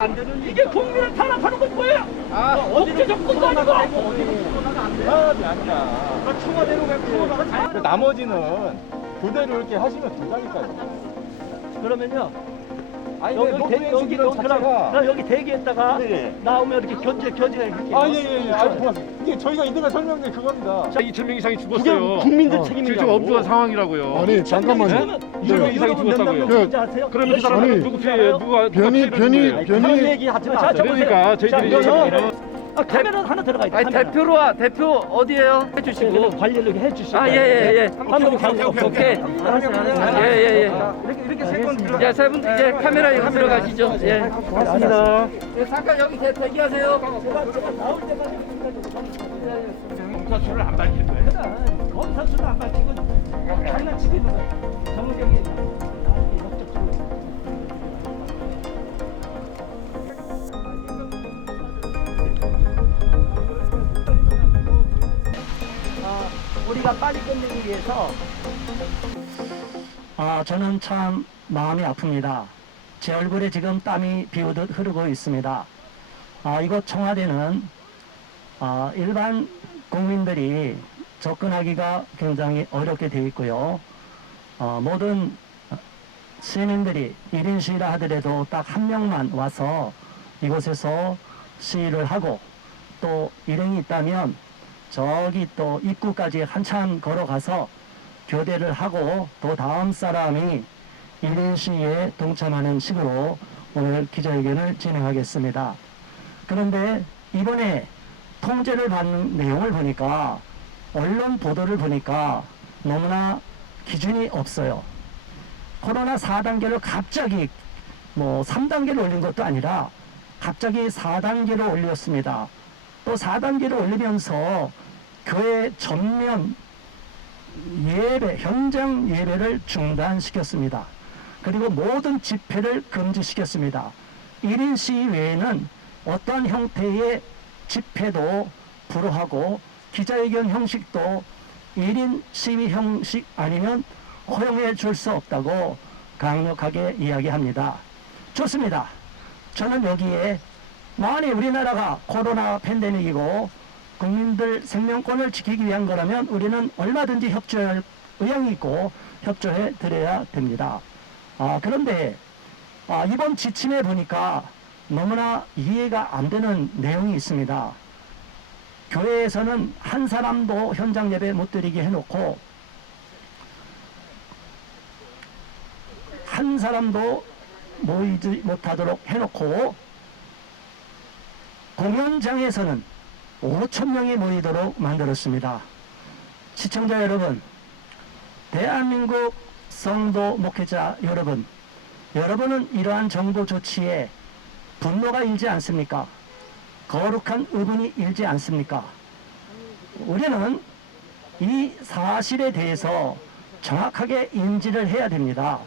안 되는 이게 국민을 탄압하는 건 뭐예요? 억제 정권도 아니고 코로나가 안 돼. 사람이 아니라. 청와대로 왜 코로나가 잘. 나머지는 그대로 이렇게 하시면 된다니까요. 그러면요. 아니, 여기 여기 대기했다가 나오면 이렇게 견제가 이렇게. 예. 이게 저희가 이때가 설명드린 그겁니다. 2,000명 이상이 죽었어요. 국민들 책임이라고. 지금 엄중한 상황이라고요. 아니 잠깐만요. 2,000명 이상이 죽었다고요. 그러면 이 사람은 아니, 누구 피해예요? 누가 변이 그런 얘기 하지 마세요. 그러니까 저희들이 카메라 하나 들어가 있다. 아니 대표 어디에요? 해주시고 관리를 해주시고. 예. 한번 관리. 오케이. 알았어요. 예. 이렇게 세번 들어. 야, 세 분 이제 카메라 이거 들어가시죠. 예. 고맙습니다. 잠깐 여기 대기하세요. 나올 때까지 검사수를 안 밝힐 거예요. 검사수도 안 밝히고 장난치기도 정경이 나중에 역적으로. 우리가 빨리 끝내기 위해서 저는 참 마음이 아픕니다. 제 얼굴에 지금 땀이 비오듯 흐르고 있습니다. 이곳 청와대는 일반 국민들이 접근하기가 굉장히 어렵게 되어 있고요. 모든 시민들이 1인 시위라 하더라도 딱 한 명만 와서 이곳에서 시위를 하고 또 일행이 있다면 저기 또 입구까지 한참 걸어가서 교대를 하고 또 다음 사람이 1인 시위에 동참하는 식으로 오늘 기자회견을 진행하겠습니다. 그런데 이번에 통제를 받는 내용을 보니까 언론 보도를 보니까 너무나 기준이 없어요. 코로나 4단계를 갑자기 3단계를 올린 것도 아니라 갑자기 4단계로 올렸습니다. 또 4단계를 올리면서 교회 전면 예배, 현장 예배를 중단시켰습니다. 그리고 모든 집회를 금지시켰습니다. 1인 시위 외에는 어떤 형태의 집회도 불허하고 기자회견 형식도 1인 시위 형식 아니면 허용해 줄 수 없다고 강력하게 이야기합니다. 좋습니다. 저는 여기에 만약 우리나라가 코로나 팬데믹이고 국민들 생명권을 지키기 위한 거라면 우리는 얼마든지 협조할 의향이 있고 협조해 드려야 됩니다. 그런데 이번 지침에 보니까 너무나 이해가 안 되는 내용이 있습니다. 교회에서는 한 사람도 현장 예배 못 드리게 해놓고 한 사람도 모이지 못하도록 해놓고 공연장에서는 5,000명이 모이도록 만들었습니다. 시청자 여러분, 대한민국 성도 목회자 여러분, 여러분은 이러한 정부 조치에 분노가 일지 않습니까? 거룩한 의문이 일지 않습니까? 우리는 이 사실에 대해서 정확하게 인지를 해야 됩니다.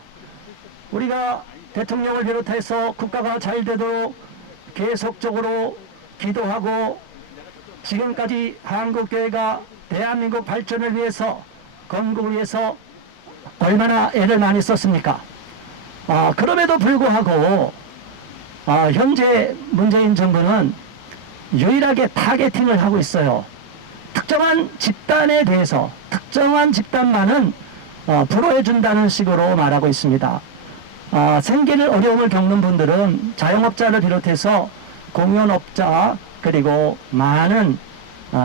우리가 대통령을 비롯해서 국가가 잘 되도록 계속적으로 기도하고 지금까지 한국교회가 대한민국 발전을 위해서 건국을 위해서 얼마나 애를 많이 썼습니까? 그럼에도 불구하고 현재 문재인 정부는 유일하게 타겟팅을 하고 있어요. 특정한 집단에 대해서 특정한 집단만은 불허해준다는 식으로 말하고 있습니다. 생계를 어려움을 겪는 분들은 자영업자를 비롯해서 공연업자 그리고 많은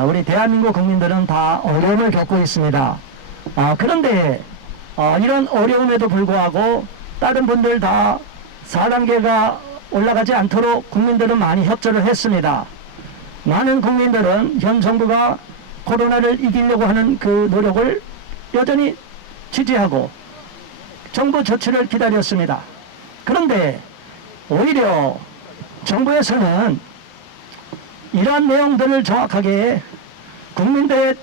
우리 대한민국 국민들은 다 어려움을 겪고 있습니다. 그런데 이런 어려움에도 불구하고 다른 분들 다 4단계가 올라가지 않도록 국민들은 많이 협조를 했습니다. 많은 국민들은 현 정부가 코로나를 이기려고 하는 그 노력을 여전히 지지하고 정부 조치를 기다렸습니다. 그런데 오히려 정부에서는 이러한 내용들을 정확하게 국민들의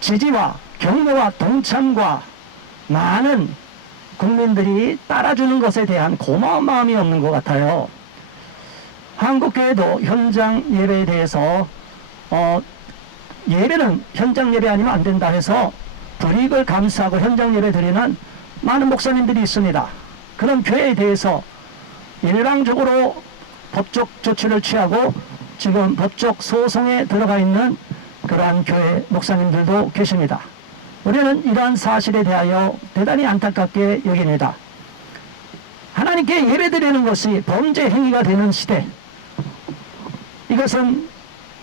지지와 격려와 동참과 많은 국민들이 따라주는 것에 대한 고마운 마음이 없는 것 같아요. 한국교회도 현장 예배에 대해서 예배는 현장 예배 아니면 안 된다 해서 불이익을 감수하고 현장 예배 드리는 많은 목사님들이 있습니다. 그런 교회에 대해서 일방적으로 법적 조치를 취하고 지금 법적 소송에 들어가 있는 그러한 교회 목사님들도 계십니다. 우리는 이러한 사실에 대하여 대단히 안타깝게 여깁니다. 하나님께 예배드리는 것이 범죄 행위가 되는 시대, 이것은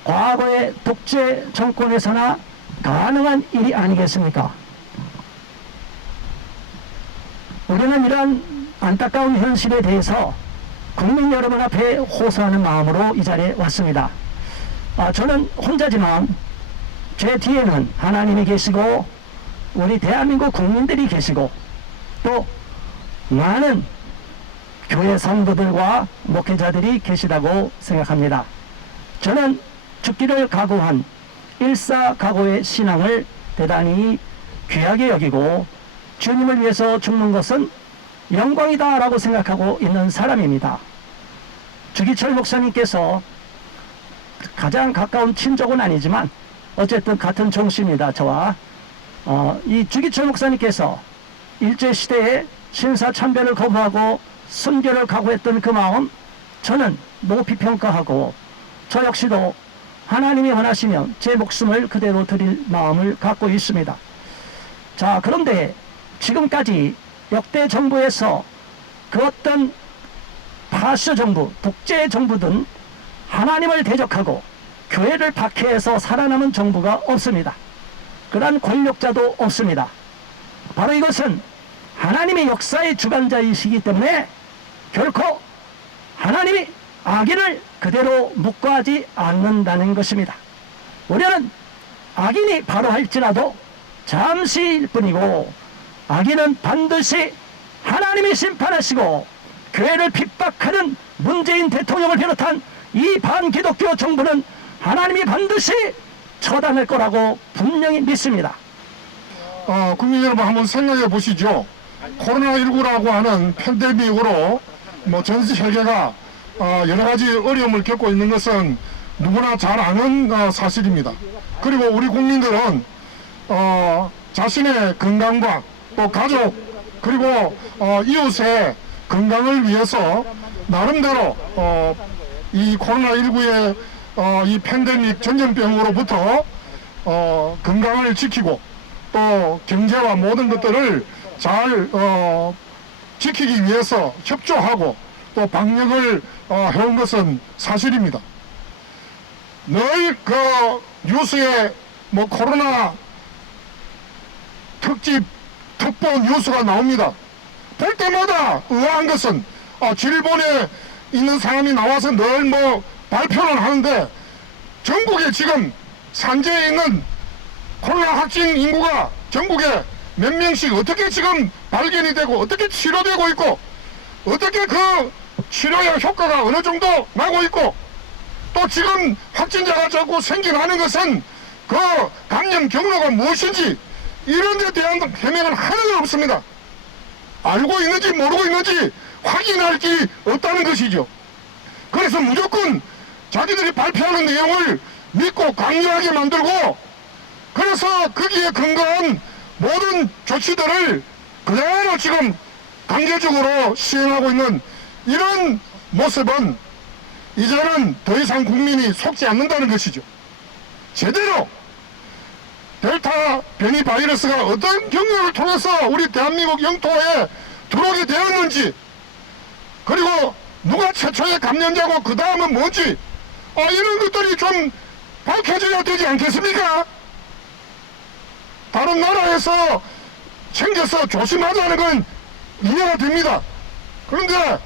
과거의 독재 정권에서나 가능한 일이 아니겠습니까? 우리는 이러한 안타까운 현실에 대해서 국민 여러분 앞에 호소하는 마음으로 이 자리에 왔습니다. 저는 혼자지만 제 뒤에는 하나님이 계시고 우리 대한민국 국민들이 계시고 또 많은 교회 성도들과 목회자들이 계시다고 생각합니다. 저는 죽기를 각오한 일사각오의 신앙을 대단히 귀하게 여기고 주님을 위해서 죽는 것은 영광이다 라고 생각하고 있는 사람입니다. 주기철 목사님께서 가장 가까운 친족은 아니지만 어쨌든 같은 종씨입니다. 저와 이 주기철 목사님께서 일제시대에 신사참배를 거부하고 순교를 각오했던 그 마음, 저는 높이 평가하고 저 역시도 하나님이 원하시면 제 목숨을 그대로 드릴 마음을 갖고 있습니다. 자, 그런데 지금까지 역대 정부에서 그 어떤 파쇼 정부, 독재 정부든 하나님을 대적하고 교회를 박해해서 살아남은 정부가 없습니다. 그러한 권력자도 없습니다. 바로 이것은 하나님의 역사의 주관자이시기 때문에 결코 하나님이 악인을 그대로 묵과하지 않는다는 것입니다. 우리는 악인이 바로 할지라도 잠시일 뿐이고 악인은 반드시 하나님이 심판하시고 교회를 핍박하는 문재인 대통령을 비롯한 이 반기독교 정부는 하나님이 반드시 처단할 거라고 분명히 믿습니다. 국민 여러분 한번 생각해 보시죠. 코로나19라고 하는 팬데믹으로 전 세계가 여러 가지 어려움을 겪고 있는 것은 누구나 잘 아는 사실입니다. 그리고 우리 국민들은 자신의 건강과 또 가족 그리고 이웃의 건강을 위해서 나름대로 이 코로나19의 이 팬데믹 전염병으로부터 건강을 지키고 또 경제와 모든 것들을 잘 지키기 위해서 협조하고 또 방역을 해온 것은 사실입니다. 늘 그 뉴스에 코로나 특집 특보 뉴스가 나옵니다. 볼 때마다 의아한 것은 질본에 있는 사람이 나와서 늘 발표를 하는데 전국에 지금 산재에 있는 코로나 확진 인구가 전국에 몇 명씩 어떻게 지금 발견이 되고 어떻게 치료되고 있고 어떻게 그 치료의 효과가 어느 정도 나고 있고 또 지금 확진자가 자꾸 생겨나는 것은 그 감염 경로가 무엇인지 이런 데 대한 해명은 하나도 없습니다. 알고 있는지 모르고 있는지 확인할 길이 없다는 것이죠. 그래서 무조건 자기들이 발표하는 내용을 믿고 강요하게 만들고 그래서 거기에 근거한 모든 조치들을 그대로 지금 강제적으로 시행하고 있는 이런 모습은 이제는 더 이상 국민이 속지 않는다는 것이죠. 제대로 델타 변이 바이러스가 어떤 경로를 통해서 우리 대한민국 영토에 들어오게 되었는지 그리고 누가 최초의 감염자고 그 다음은 뭔지 이런 것들이 좀 밝혀져야 되지 않겠습니까? 다른 나라에서 챙겨서 조심하자는 건 이해가 됩니다. 그런데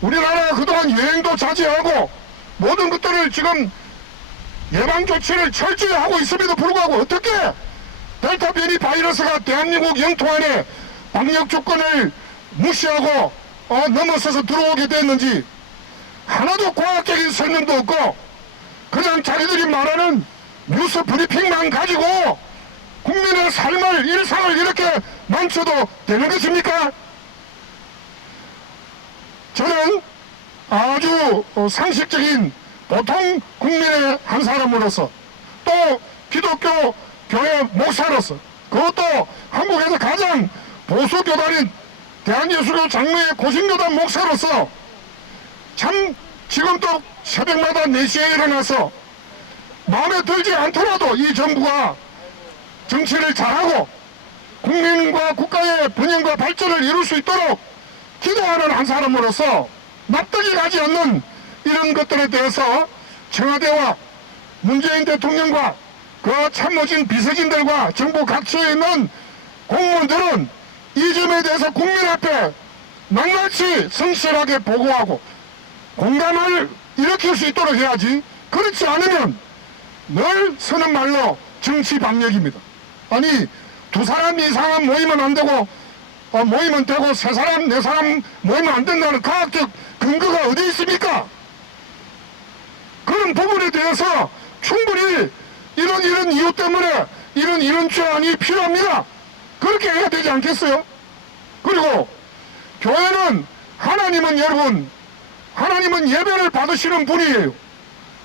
우리나라가 그동안 여행도 자제하고 모든 것들을 지금 예방조치를 철저히 하고 있음에도 불구하고 어떻게 델타 변이 바이러스가 대한민국 영토 안에 방역 조건을 무시하고 넘어서서 들어오게 됐는지 하나도 과학적인 설명도 없고 그냥 자기들이 말하는 뉴스 브리핑만 가지고 국민의 삶을 일상을 이렇게 망쳐도 되는 것입니까? 저는 아주 상식적인 보통 국민의 한 사람으로서 또 기독교 교회 목사로서 그것도 한국에서 가장 보수교단인 대한예수교 장로회 고신교단 목사로서 참 지금 또 새벽마다 4시에 일어나서 마음에 들지 않더라도 이 정부가 정치를 잘하고 국민과 국가의 번영과 발전을 이룰 수 있도록 기도하는 한 사람으로서 납득이 가지 않는 이런 것들에 대해서 청와대와 문재인 대통령과 그 참모진 비서진들과 정부 각처에 있는 공무원들은 이 점에 대해서 국민 앞에 낱낱이 성실하게 보고하고 공감을 일으킬 수 있도록 해야지. 그렇지 않으면 늘 쓰는 말로 정치 방역입니다. 아니 2사람 이상은 모이면 안 되고 모이면 되고 3사람 4사람 모이면 안 된다는 과학적 근거가 어디 있습니까? 그런 부분에 대해서 충분히 이런 이유 때문에 이런 조안이 필요합니다. 그렇게 해야 되지 않겠어요? 그리고 교회는 하나님은 여러분 하나님은 예배를 받으시는 분이에요.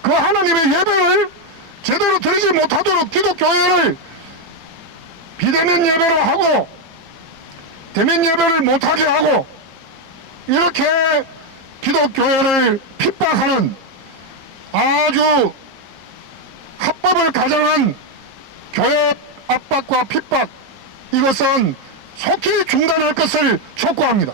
그 하나님의 예배를 제대로 드리지 못하도록 기독교회를 비대면 예배로 하고 대면 예배를 못하게 하고 이렇게 기독교회를 핍박하는 아주 합법을 가장한 교회 압박과 핍박, 이것은 속히 중단할 것을 촉구합니다.